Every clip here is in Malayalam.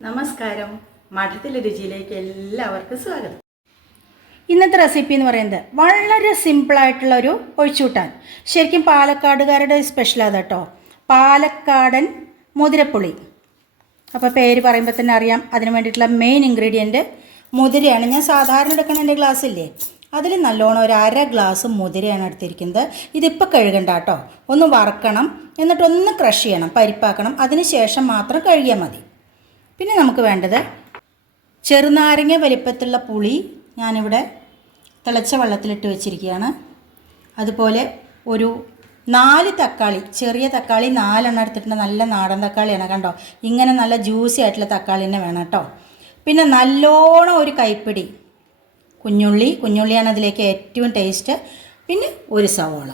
നമസ്കാരം. മഠത്തിലെ രുചിയിലേക്ക് എല്ലാവർക്കും സ്വാഗതം. ഇന്നത്തെ റെസിപ്പി എന്ന് പറയുന്നത് വളരെ സിമ്പിളായിട്ടുള്ള ഒരു ഒഴിച്ചൂട്ടാൻ. ശരിക്കും പാലക്കാടുകാരുടെ സ്പെഷ്യൽ അത് കേട്ടോ. പാലക്കാടൻ മുതിരപ്പുളി. അപ്പോൾ പേര് പറയുമ്പോൾ തന്നെ അറിയാം. അതിന് വേണ്ടിയിട്ടുള്ള മെയിൻ ഇൻഗ്രീഡിയന്റ് മുതിരയാണ്. ഞാൻ സാധാരണ എടുക്കുന്ന എന്റെ ഗ്ലാസ് ഇല്ലേ? അതിൽ നല്ലോണം ഒരു അര ഗ്ലാസ് മുതിരയാണ് എടുത്തിരിക്കുന്നത്. ഇതിപ്പോൾ കഴുകണ്ട കേട്ടോ. ഒന്ന് വറക്കണം. എന്നിട്ടൊന്ന് ക്രഷ് ചെയ്യണം. പരിപ്പാക്കണം. അതിന് ശേഷം മാത്രം കഴുകിയാൽ മതി. പിന്നെ നമുക്ക് വേണ്ടത് ചെറുനാരങ്ങ വലിപ്പത്തുള്ള പുളി ഞാനിവിടെ തിളച്ച വെള്ളത്തിലിട്ട് വെച്ചിരിക്കുകയാണ്. അതുപോലെ ഒരു നാല് തക്കാളി ചെറിയ തക്കാളി നാലെണ്ണം എടുത്തിട്ടുണ്ട്. നല്ല നാടൻ തക്കാളിയാണ് കണ്ടോ? ഇങ്ങനെ നല്ല ജ്യൂസി ആയിട്ടുള്ള തക്കാളി തന്നെ വേണം കേട്ടോ. പിന്നെ നല്ലോണം ഒരു കൈപ്പിടി കുഞ്ഞുള്ളി. കുഞ്ഞുള്ളിയാണ് അതിലേക്ക് ഏറ്റവും ടേസ്റ്റ് പിന്നെ ഒരു സവോള.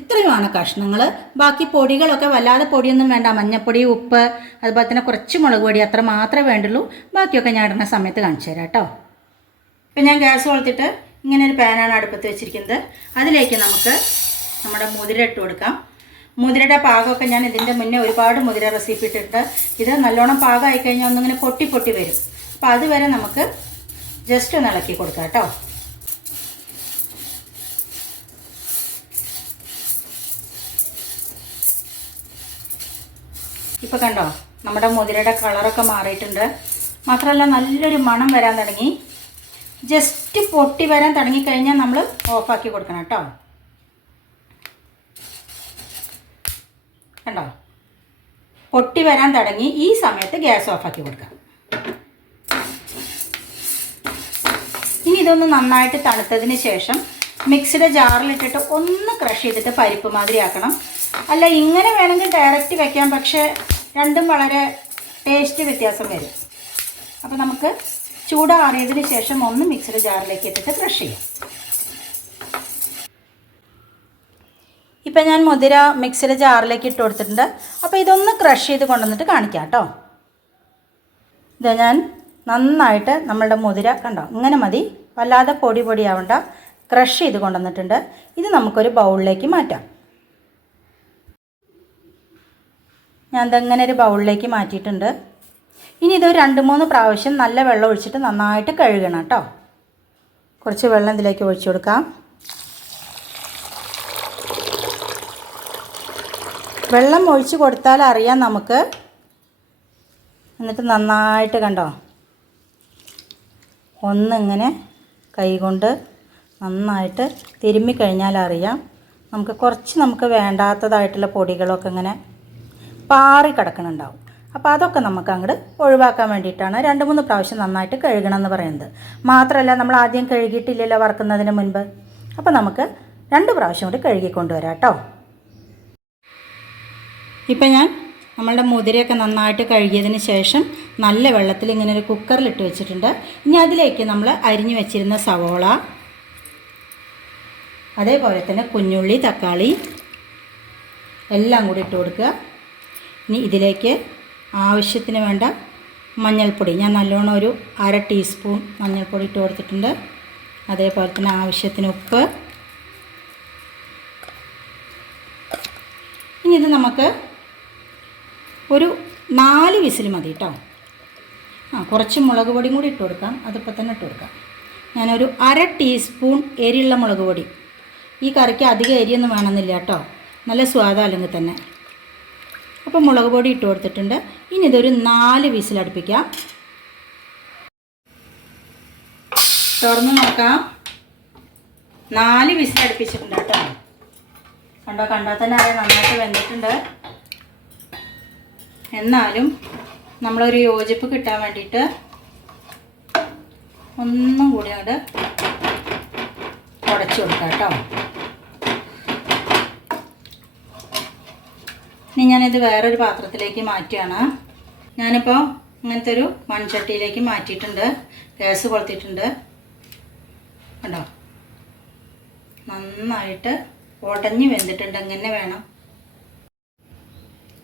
ഇത്രയുമാണ് കഷ്ണങ്ങൾ ബാക്കി പൊടികളൊക്കെ വല്ലാതെ പൊടിയൊന്നും വേണ്ട. മഞ്ഞപ്പൊടി ഉപ്പ് അതുപോലെ തന്നെ കുറച്ച് മുളക് പൊടി അത്ര മാത്രമേ വേണ്ടുള്ളൂ. ബാക്കിയൊക്കെ ഞാൻ ഇടുന്ന സമയത്ത് കാണിച്ചു തരാം കേട്ടോ. ഇപ്പം ഞാൻ ഗ്യാസ് കൊളുത്തിട്ട് ഇങ്ങനെ ഒരു പാനാണ് അടുപ്പത്ത് വെച്ചിരിക്കുന്നത്. അതിലേക്ക് നമുക്ക് നമ്മുടെ മുതിര ഇട്ട് കൊടുക്കാം. മുതിരയുടെ പാകമൊക്കെ ഞാൻ ഇതിന്റെ മുന്നേ ഒരുപാട് മുതിര റെസിപ്പി ഇട്ടിട്ട് ഇത് നല്ലോണം പാകമായി കഴിഞ്ഞാൽ ഒന്നിങ്ങനെ പൊട്ടി പൊട്ടി വരും. അപ്പോൾ അതുവരെ നമുക്ക് ജസ്റ്റ് ഒന്ന് ഇളക്കി കൊടുക്കാം കേട്ടോ. ഇപ്പോൾ കണ്ടോ? നമ്മുടെ മുതിരയുടെ കളറൊക്കെ മാറിയിട്ടുണ്ട്. മാത്രമല്ല നല്ലൊരു മണം വരാൻ തുടങ്ങി. ജസ്റ്റ് പൊട്ടി വരാൻ തുടങ്ങിക്കഴിഞ്ഞാൽ നമ്മൾ ഓഫാക്കി കൊടുക്കണം കേട്ടോ. കണ്ടോ? പൊട്ടി വരാൻ തുടങ്ങി. ഈ സമയത്ത് ഗ്യാസ് ഓഫാക്കി കൊടുക്കാം. ഇനി ഇതൊന്ന് നന്നായിട്ട് തണുത്തതിന് ശേഷം മിക്സിയുടെ ജാറിലിട്ടിട്ട് ഒന്ന് ക്രഷ് ചെയ്തിട്ട് പരിപ്പ് മാതിരി ആക്കണം. അല്ല ഇങ്ങനെ വേണമെങ്കിൽ ഡയറക്റ്റ് വെക്കാം. പക്ഷേ രണ്ടും വളരെ ടേസ്റ്റ് വ്യത്യാസം വരും. അപ്പോൾ നമുക്ക് ചൂടാറിയതിന് ശേഷം ഒന്ന് മിക്സിയുടെ ജാറിലേക്ക് ഇട്ടിട്ട് ക്രഷ് ചെയ്യാം. ഇപ്പം ഞാൻ മുതിര മിക്സിയുടെ ജാറിലേക്ക് ഇട്ട് കൊടുത്തിട്ടുണ്ട്. അപ്പോൾ ഇതൊന്ന് ക്രഷ് ചെയ്ത് കൊണ്ടുവന്നിട്ട് കാണിക്കാം കേട്ടോ. ഇത് ഞാൻ നന്നായിട്ട് നമ്മളുടെ മുതിര കണ്ടോ? ഇങ്ങനെ മതി. വല്ലാതെ പൊടി പൊടിയാവണ്ട. ക്രഷ് ചെയ്ത് കൊണ്ടുവന്നിട്ടുണ്ട്. ഇത് നമുക്കൊരു ബൗളിലേക്ക് മാറ്റാം. ഞാൻ ഇതങ്ങനെ ഒരു ബൗളിലേക്ക് മാറ്റിയിട്ടുണ്ട്. ഇനി ഇത് രണ്ട് മൂന്ന് പ്രാവശ്യം നല്ല വെള്ളം ഒഴിച്ചിട്ട് നന്നായിട്ട് കഴുകണം കേട്ടോ. കുറച്ച് വെള്ളം ഇതിലേക്ക് ഒഴിച്ചു കൊടുക്കാം. വെള്ളം ഒഴിച്ച് കൊടുത്താൽ അറിയാം നമുക്ക്. എന്നിട്ട് നന്നായിട്ട് കണ്ടോ? ഒന്നിങ്ങനെ കൈകൊണ്ട് നന്നായിട്ട് തിരുമ്മി കഴിഞ്ഞാൽ അറിയാം. നമുക്ക് കുറച്ച് നമുക്ക് വേണ്ടാത്തതായിട്ടുള്ള പൊടികളൊക്കെ ഇങ്ങനെ പാറി കിടക്കണുണ്ടാവും. അപ്പോൾ അതൊക്കെ നമുക്ക് അങ്ങോട്ട് ഒഴിവാക്കാൻ വേണ്ടിയിട്ടാണ് രണ്ട് മൂന്ന് പ്രാവശ്യം നന്നായിട്ട് കഴുകണം എന്ന് പറയുന്നത്. മാത്രമല്ല നമ്മൾ ആദ്യം കഴുകിയിട്ടില്ലല്ലോ വറക്കുന്നതിന് മുൻപ്. അപ്പോൾ നമുക്ക് രണ്ട് പ്രാവശ്യം കൂടി കഴുകി വരാം കേട്ടോ. ഇപ്പം ഞാൻ നമ്മളുടെ മുതിരയൊക്കെ നന്നായിട്ട് കഴുകിയതിന് ശേഷം നല്ല വെള്ളത്തിൽ ഇങ്ങനെ ഒരു കുക്കറിലിട്ട് വെച്ചിട്ടുണ്ട്. ഇനി അതിലേക്ക് നമ്മൾ അരിഞ്ഞു വെച്ചിരുന്ന സവോള അതേപോലെ തന്നെ കുഞ്ഞുള്ളി തക്കാളി എല്ലാം കൂടി ഇട്ട് കൊടുക്കുക. ഇനി ഇതിലേക്ക് ആവശ്യത്തിന് വേണ്ട മഞ്ഞൾപ്പൊടി. ഞാൻ നല്ലോണം ഒരു അര ടീസ്പൂൺ മഞ്ഞൾപ്പൊടി ഇട്ട് കൊടുത്തിട്ടുണ്ട്. അതേപോലെ തന്നെ ആവശ്യത്തിന് ഉപ്പ്. ഇനി ഇത് നമുക്ക് ഒരു നാല് വിസിൽ മതി കേട്ടോ ആ കുറച്ച് മുളക് പൊടിയും കൂടി ഇട്ട് കൊടുക്കാം. അതിപ്പോൾ തന്നെ ഇട്ട് കൊടുക്കാം. ഞാനൊരു അര ടീസ്പൂൺ എരിയുള്ള മുളക് പൊടി. ഈ കറിക്ക് അധികം എരിയൊന്നും വേണമെന്നില്ല കേട്ടോ നല്ല സ്വാദം അല്ലെങ്കിൽ തന്നെ. അപ്പോൾ മുളക് പൊടി ഇട്ട് കൊടുത്തിട്ടുണ്ട്. ഇനി ഇതൊരു നാല് വിസിലടുപ്പിക്കാം തുറന്ന് നോക്കാം. നാല് വിസിലടുപ്പിച്ചിട്ടുണ്ട് കേട്ടോ. കണ്ടോ കണ്ടാൽ തന്നെ അറിയാം നന്നായിട്ട് വെന്തിട്ടുണ്ട്. എന്നാലും നമ്മളൊരു യോജിപ്പ് കിട്ടാൻ വേണ്ടിയിട്ട് ഒന്നും കൂടി അങ്ങോട്ട് ഉടച്ചു കൊടുക്കാം കേട്ടോ. ഇനി ഞാനിത് വേറൊരു പാത്രത്തിലേക്ക് മാറ്റുകയാണ്. ഞാനിപ്പോൾ അങ്ങനത്തെ ഒരു മൺചട്ടിയിലേക്ക് മാറ്റിയിട്ടുണ്ട്. ഗ്യാസ് കൊളുത്തിയിട്ടുണ്ട്. കണ്ടോ? നന്നായിട്ട് ഉടഞ്ഞ് വെന്തിട്ടുണ്ട്. അങ്ങനെ വേണം.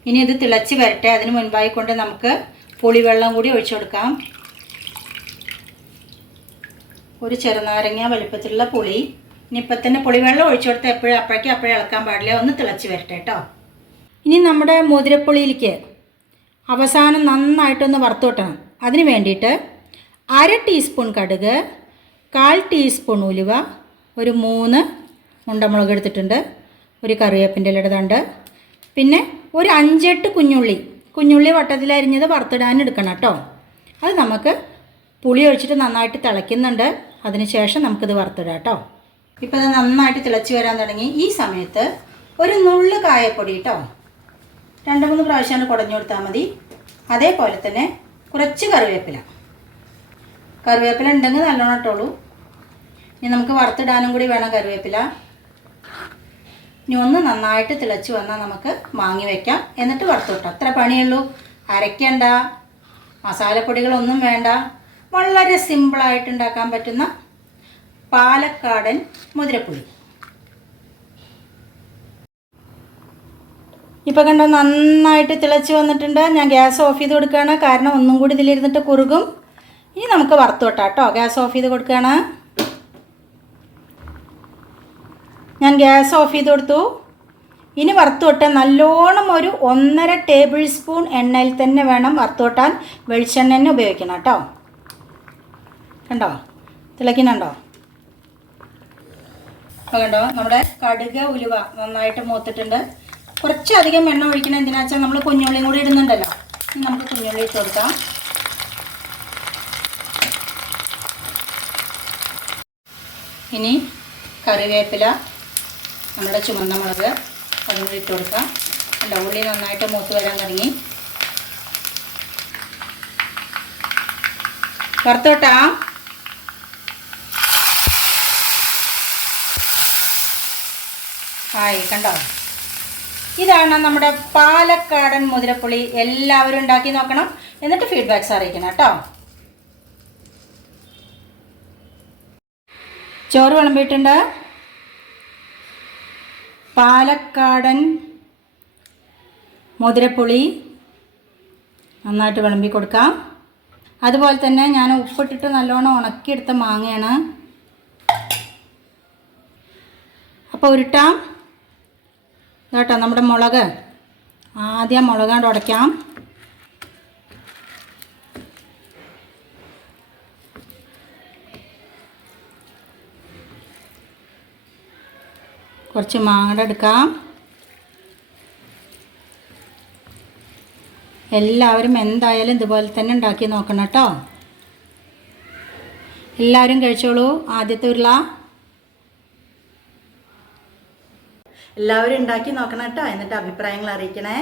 ഇനി ഇത് തിളച്ച് വരട്ടെ. അതിന് മുൻപായി കൊണ്ട് നമുക്ക് പുളിവെള്ളം കൂടി ഒഴിച്ചു കൊടുക്കാം. ഒരു ചെറുനാരങ്ങ വലിപ്പത്തിലുള്ള പുളി. ഇനി ഇപ്പം തന്നെ പുളിവെള്ളം ഒഴിച്ചു കൊടുത്ത് എപ്പോഴും അപ്പോഴേക്കും അപ്പോഴേ ഇളക്കാൻ പാടില്ല. ഒന്ന് തിളച്ച് വരട്ടെ കേട്ടോ. ഇനി നമ്മുടെ മുതിരപ്പുളിയിലേക്ക് അവസാനം നന്നായിട്ടൊന്ന് വറുത്തോട്ടണം. അതിന് വേണ്ടിയിട്ട് അര ടീസ്പൂൺ കടുക് കാൽ ടീസ്പൂൺ ഉലുവ ഒരു മൂന്ന് മുണ്ടമുളക് എടുത്തിട്ടുണ്ട് ഒരു കറിവേപ്പിന്റെ ഇലയുടെ പിന്നെ ഒരു അഞ്ചെട്ട് കുഞ്ഞുള്ളി. കുഞ്ഞുള്ളി വട്ടത്തിലരിഞ്ഞത് വറുത്തിടാൻ എടുക്കണം കേട്ടോ. അത് നമുക്ക് പുളി ഒഴിച്ചിട്ട് നന്നായിട്ട് തിളയ്ക്കുന്നുണ്ട്. അതിന് ശേഷം നമുക്കിത് വറുത്തിടാം കേട്ടോ. ഇപ്പോൾ അത് നന്നായിട്ട് തിളച്ച് വരാൻ തുടങ്ങി. ഈ സമയത്ത് ഒരു നുള്ളു കായപ്പൊടി കേട്ടോ. രണ്ട് മൂന്ന് പ്രാവശ്യമാണ് കുടഞ്ഞു കൊടുത്താൽ മതി. അതേപോലെ തന്നെ കുറച്ച് കറിവേപ്പില. കറിവേപ്പില ഉണ്ടെങ്കിൽ നല്ലോണം ഇട്ടോളൂ. ഇനി നമുക്ക് വറുത്തിടാനും കൂടി വേണം കറിവേപ്പില. ഇനി ഒന്ന് നന്നായിട്ട് തിളച്ച് വന്നാൽ നമുക്ക് വാങ്ങി വയ്ക്കാം എന്നിട്ട് വറുത്തിട്ടോ. അത്ര പണിയുള്ളൂ. അരയ്ക്കണ്ട. മസാലപ്പൊടികളൊന്നും വേണ്ട. വളരെ സിമ്പിളായിട്ട് ഉണ്ടാക്കാൻ പറ്റുന്ന പാലക്കാടൻ മുതിരപ്പുളി. ഇപ്പോൾ കണ്ടോ നന്നായിട്ട് തിളച്ച് വന്നിട്ടുണ്ട്. ഞാൻ ഗ്യാസ് ഓഫ് ചെയ്ത് കൊടുക്കുകയാണ്. കാരണം ഒന്നും കൂടി ഇതിലിരുന്നിട്ട് കുറുകും. ഇനി നമുക്ക് വറുത്ത് വിട്ടാം കേട്ടോ. ഗ്യാസ് ഓഫ് ചെയ്ത് കൊടുക്കുകയാണ്. ഞാൻ ഗ്യാസ് ഓഫ് ചെയ്ത് കൊടുത്തു. ഇനി വറുത്ത് വിട്ടാൽ നല്ലോണം ഒരു ഒന്നര ടേബിൾ സ്പൂൺ എണ്ണയിൽ തന്നെ വേണം വറുത്ത് വെട്ടാൻ വെളിച്ചെണ്ണ തന്നെ ഉപയോഗിക്കണം കേട്ടോ. കണ്ടോ? തിളയ്ക്കുന്നുണ്ടോ? അപ്പോൾ കണ്ടോ? നമ്മുടെ കടുക ഉലുവ നന്നായിട്ട് മൂത്തിട്ടുണ്ട്. കുറച്ചധികം എണ്ണ ഒഴിക്കണം എന്തിനാ വെച്ചാൽ നമ്മൾ കുഞ്ഞുള്ളിയും കൂടി ഇടുന്നുണ്ടല്ലോ. നമുക്ക് കുഞ്ഞുള്ളി ഇട്ട് കൊടുക്കാം. ഇനി കറിവേപ്പില നമ്മുടെ ചുമന്ന മുളക് അതും കൂടി ഇട്ട് കൊടുക്കാം. അല്ല ഉള്ളി നന്നായിട്ട് മൂത്ത് വരാൻ തുടങ്ങി. പുറത്തോട്ടാ ഹായ് കണ്ടോ? ഇതാണ് നമ്മുടെ പാലക്കാടൻ മുതിരപ്പുളി. എല്ലാവരും ഉണ്ടാക്കി നോക്കണം. എന്നിട്ട് ഫീഡ്ബാക്ക്സ് അറിയിക്കണം കേട്ടോ. ചോറ് വിളമ്പിയിട്ടുണ്ട്. പാലക്കാടൻ മുതിരപ്പുളി. നന്നായിട്ട് വിളമ്പി കൊടുക്കാം. അതുപോലെ തന്നെ ഞാൻ ഉപ്പിട്ടിട്ട് നല്ലോണം ഉണക്കിയെടുത്ത മാങ്ങയാണ്. അപ്പോൾ ഉരുട്ടാം. കേട്ടോ നമ്മുടെ മുളക്. ആദ്യം മുളകാണ്ട് ഉടയ്ക്കാം. കുറച്ച് മാങ്ങ എടുക്കാം. എല്ലാവരും എന്തായാലും ഇതുപോലെ തന്നെ ഉണ്ടാക്കി നോക്കണം കേട്ടോ. എല്ലാവരും കഴിച്ചോളൂ. ആദ്യത്തെ ഉരുള. എല്ലാവരും ഉണ്ടാക്കി നോക്കണം കേട്ടോ. എന്നിട്ട് അഭിപ്രായങ്ങൾ അറിയിക്കണേ.